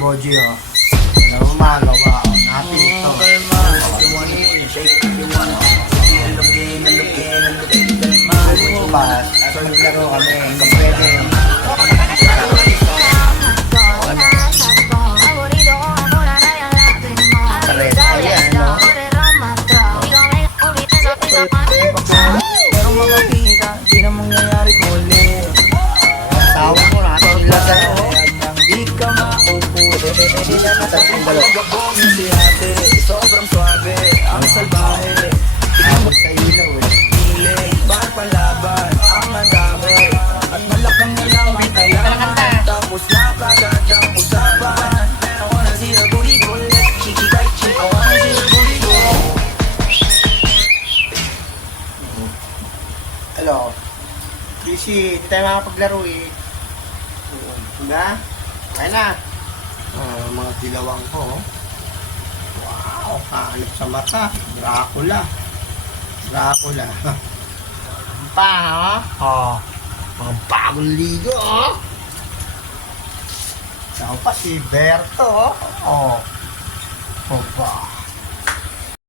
Boji, oh. Ano mo magawa, oh. Natin ito. Bukas, at maglaro kami. Kapwede. Merong mga kita, di na mangyayari muli. Sawa mo natin ilagay, oh. Di ka maupo. Gabongin si ate, sobrang suabe. Ang salbahe, Tapos sa ilaw, eh. piling, palaban. Ang madami, at malakang nalawin kailangan. Tapos na kagad ang usapan. I wanna see the booty go left, cheeky right cheek. I wanna see the booty go. Hello. Busy, hindi tayo makapaglaro, eh. Diba? Kaya na. Mga dilawang ko, oh. Wow, hanap sa mata. Dracula. Dracula. Pa, ha? Oh. Mga bagong ligo, oh. Saan pa si Berto, oh. Oh. Oh, ba.